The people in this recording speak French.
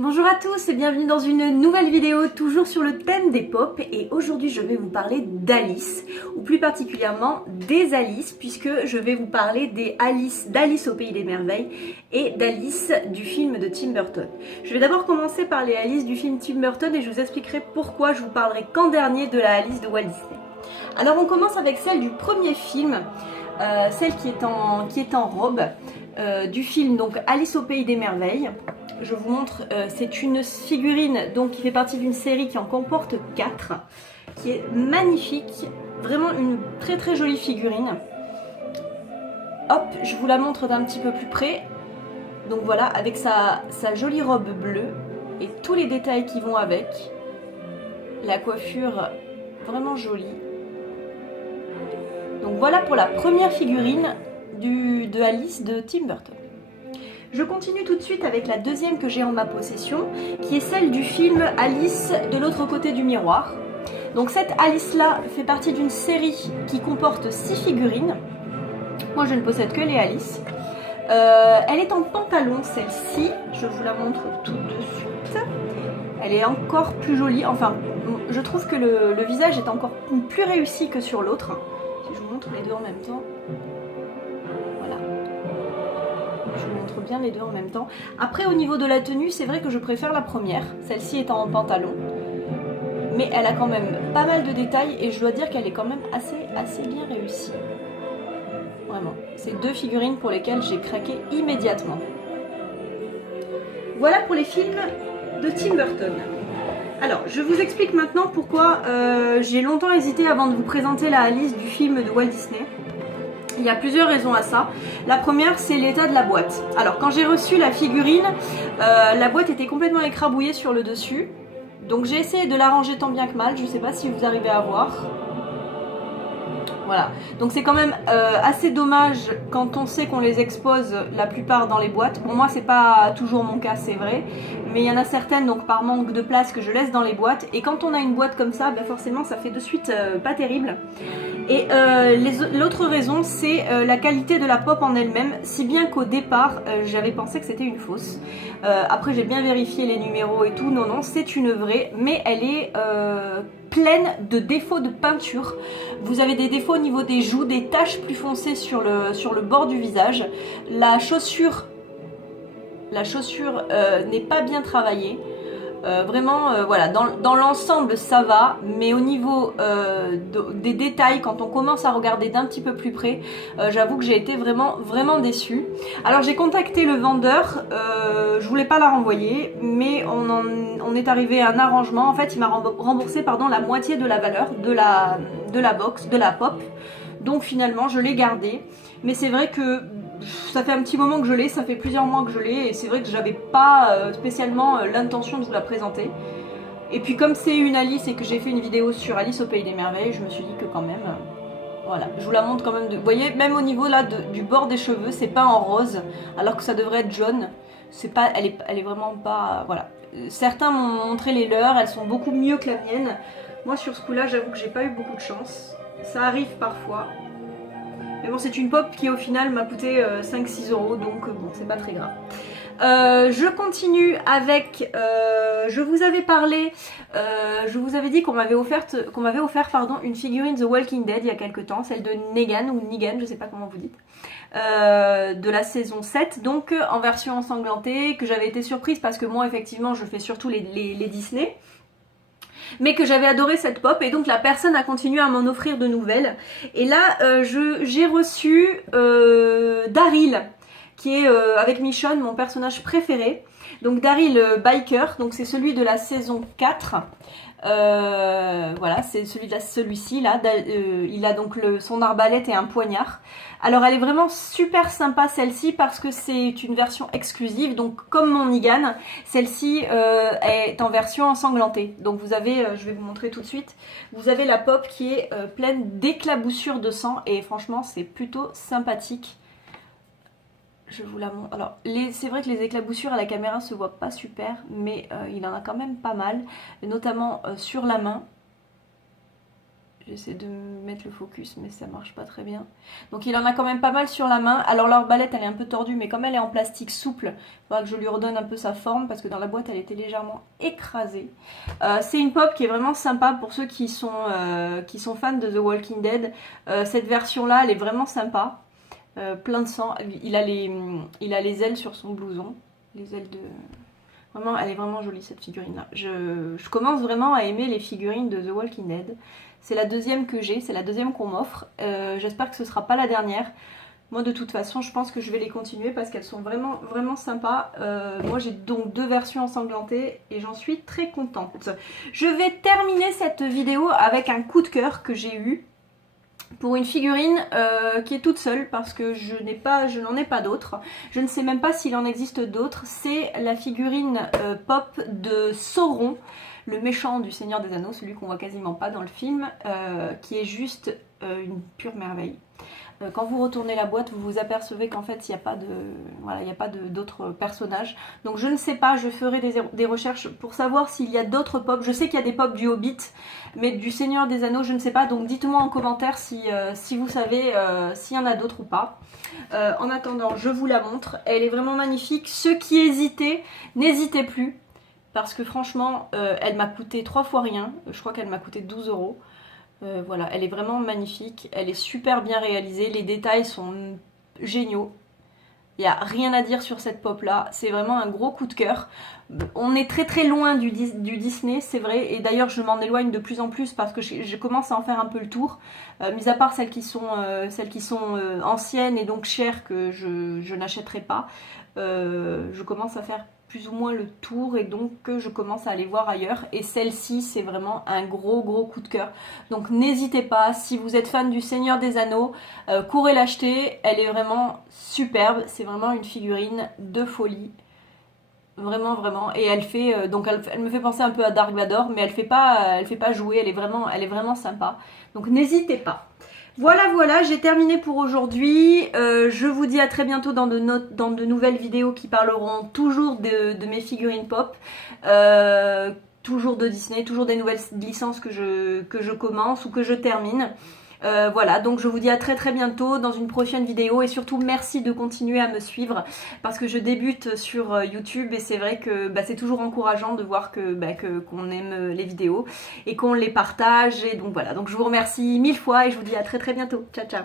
Bonjour à tous et bienvenue dans une nouvelle vidéo toujours sur le thème des pop, et aujourd'hui je vais vous parler d'Alice, ou plus particulièrement des Alice, puisque je vais vous parler d'Alice au Pays des Merveilles et d'Alice du film de Tim Burton. Je vais d'abord commencer par les Alice du film Tim Burton et je vous expliquerai pourquoi je vous parlerai qu'en dernier de la Alice de Walt Disney. Alors on commence avec celle du premier film, celle qui est en robe, du film donc Alice au Pays des Merveilles. Je vous montre, c'est une figurine donc, qui fait partie d'une série qui en comporte 4, qui est magnifique, vraiment une très très jolie figurine. Hop, je vous la montre d'un petit peu plus près. Donc voilà, avec sa jolie robe bleue et tous les détails qui vont avec. La coiffure vraiment jolie. Donc voilà pour la première figurine de Alice de Tim Burton. Je continue tout de suite avec la deuxième que j'ai en ma possession, qui est celle du film Alice de l'autre côté du miroir. Donc cette Alice-là fait partie d'une série qui comporte 6 figurines. Moi je ne possède que les Alice. Elle est en pantalon celle-ci, je vous la montre tout de suite. Elle est encore plus jolie, enfin je trouve que le visage est encore plus réussi que sur l'autre. Si je vous montre les deux en même temps. Je vous montre bien les deux en même temps. Après au niveau de la tenue, c'est vrai que je préfère la première, celle-ci étant en pantalon. Mais elle a quand même pas mal de détails et je dois dire qu'elle est quand même assez bien réussie. Vraiment, c'est 2 figurines pour lesquelles j'ai craqué immédiatement. Voilà pour les films de Tim Burton. Alors, je vous explique maintenant pourquoi j'ai longtemps hésité avant de vous présenter la Alice du film de Walt Disney. Il y a plusieurs raisons à ça. La première, c'est l'état de la boîte. Alors, quand j'ai reçu la figurine, la boîte était complètement écrabouillée sur le dessus. Donc, j'ai essayé de l'arranger tant bien que mal. Je ne sais pas si vous arrivez à voir. Voilà. Donc, c'est quand même assez dommage quand on sait qu'on les expose la plupart dans les boîtes. Pour moi, c'est pas toujours mon cas, c'est vrai. Mais il y en a certaines, donc par manque de place, que je laisse dans les boîtes. Et quand on a une boîte comme ça, ben forcément, ça fait de suite pas terrible. Et l'autre raison, c'est la qualité de la pop en elle-même, si bien qu'au départ, j'avais pensé que c'était une fausse. Après, j'ai bien vérifié les numéros et tout. Non, non, c'est une vraie, mais elle est pleine de défauts de peinture. Vous avez des défauts au niveau des joues, des taches plus foncées sur le bord du visage. La chaussure n'est pas bien travaillée. Vraiment, voilà, dans l'ensemble ça va, mais au niveau des détails, quand on commence à regarder d'un petit peu plus près, j'avoue que j'ai été vraiment déçue. Alors j'ai contacté le vendeur, je voulais pas la renvoyer, mais on est arrivé à un arrangement. En fait, il m'a remboursé la moitié de la valeur de la box, de la pop. Donc finalement, je l'ai gardée. Mais c'est vrai que ça fait un petit moment que je l'ai, ça fait plusieurs mois que je l'ai, et c'est vrai que j'avais pas spécialement l'intention de vous la présenter. Et puis comme c'est une Alice et que j'ai fait une vidéo sur Alice au Pays des Merveilles, je me suis dit que quand même, voilà, je vous la montre quand même. Vous voyez, même au niveau là du bord des cheveux, c'est pas en rose, alors que ça devrait être jaune. C'est pas, elle est vraiment pas, voilà. Certains m'ont montré les leurs, elles sont beaucoup mieux que la mienne. Moi sur ce coup-là, j'avoue que j'ai pas eu beaucoup de chance. Ça arrive parfois. Mais bon, c'est une pop qui au final m'a coûté 5-6 €, donc bon, c'est pas très grave. Je continue avec, je vous avais parlé, je vous avais dit qu'on m'avait offert une figurine The Walking Dead il y a quelques temps, celle de Negan ou Negan, je sais pas comment vous dites, de la saison 7, donc en version ensanglantée, que j'avais été surprise parce que moi effectivement je fais surtout les Disney. Mais que j'avais adoré cette pop, et donc la personne a continué à m'en offrir de nouvelles. Et là, j'ai reçu Daryl, qui est avec Michonne, mon personnage préféré. Donc Daryl Biker, donc c'est celui de la saison 4. Voilà, c'est celui-ci là. Il a donc son arbalète et un poignard. Alors elle est vraiment super sympa celle-ci parce que c'est une version exclusive. Donc comme mon Negan, celle-ci est en version ensanglantée. Donc vous avez, je vais vous montrer tout de suite, vous avez la pop qui est pleine d'éclaboussures de sang, et franchement c'est plutôt sympathique. Je vous la montre. Alors, c'est vrai que les éclaboussures à la caméra se voient pas super, mais il en a quand même pas mal, notamment sur la main. J'essaie de mettre le focus, mais ça marche pas très bien. Donc il en a quand même pas mal sur la main. Alors l'arbalète, elle est un peu tordue, mais comme elle est en plastique souple, il faudra que je lui redonne un peu sa forme, parce que dans la boîte, elle était légèrement écrasée. C'est une pop qui est vraiment sympa pour ceux qui sont fans de The Walking Dead. Cette version-là, elle est vraiment sympa. Plein de sang. Il a les ailes sur son blouson. Les ailes de... Vraiment, elle est vraiment jolie cette figurine-là. Je commence vraiment à aimer les figurines de The Walking Dead. C'est la deuxième que j'ai, c'est la deuxième qu'on m'offre. J'espère que ce ne sera pas la dernière. Moi de toute façon, je pense que je vais les continuer parce qu'elles sont vraiment, vraiment sympas. Moi j'ai donc 2 versions ensanglantées et j'en suis très contente. Je vais terminer cette vidéo avec un coup de cœur que j'ai eu pour une figurine qui est toute seule parce que je n'en ai pas d'autres. Je ne sais même pas s'il en existe d'autres. C'est la figurine pop de Sauron, le méchant du Seigneur des Anneaux, celui qu'on voit quasiment pas dans le film, qui est juste une pure merveille. Quand vous retournez la boîte, vous vous apercevez qu'en fait, il n'y a pas d'autres personnages. Donc je ne sais pas, je ferai des recherches pour savoir s'il y a d'autres pop. Je sais qu'il y a des pop du Hobbit, mais du Seigneur des Anneaux, je ne sais pas. Donc dites-moi en commentaire si vous savez s'il y en a d'autres ou pas. En attendant, je vous la montre. Elle est vraiment magnifique. Ceux qui hésitaient, n'hésitez plus. Parce que franchement, elle m'a coûté 3 fois rien. Je crois qu'elle m'a coûté 12 €. Voilà, elle est vraiment magnifique, elle est super bien réalisée, les détails sont géniaux. Il n'y a rien à dire sur cette pop là, c'est vraiment un gros coup de cœur. On est très très loin du Disney, c'est vrai, et d'ailleurs je m'en éloigne de plus en plus parce que je commence à en faire un peu le tour. Mis à part celles qui sont anciennes et donc chères que je n'achèterai pas, je commence à faire plus ou moins le tour et donc je commence à aller voir ailleurs, et celle-ci c'est vraiment un gros coup de cœur. Donc n'hésitez pas, si vous êtes fan du Seigneur des Anneaux, courez l'acheter, elle est vraiment superbe, c'est vraiment une figurine de folie. Vraiment, vraiment. Et elle fait, donc elle me fait penser un peu à Dark Vador, mais elle fait pas jouer, elle est vraiment sympa. Donc n'hésitez pas. Voilà, j'ai terminé pour aujourd'hui. Je vous dis à très bientôt dans de nouvelles vidéos qui parleront toujours de mes figurines pop. Toujours de Disney, toujours des nouvelles licences que je commence ou que je termine. Voilà, donc je vous dis à très très bientôt dans une prochaine vidéo, et surtout merci de continuer à me suivre parce que je débute sur YouTube et c'est vrai que c'est toujours encourageant de voir qu'on aime les vidéos et qu'on les partage, et donc voilà, donc je vous remercie 1000 fois et je vous dis à très très bientôt. Ciao ciao.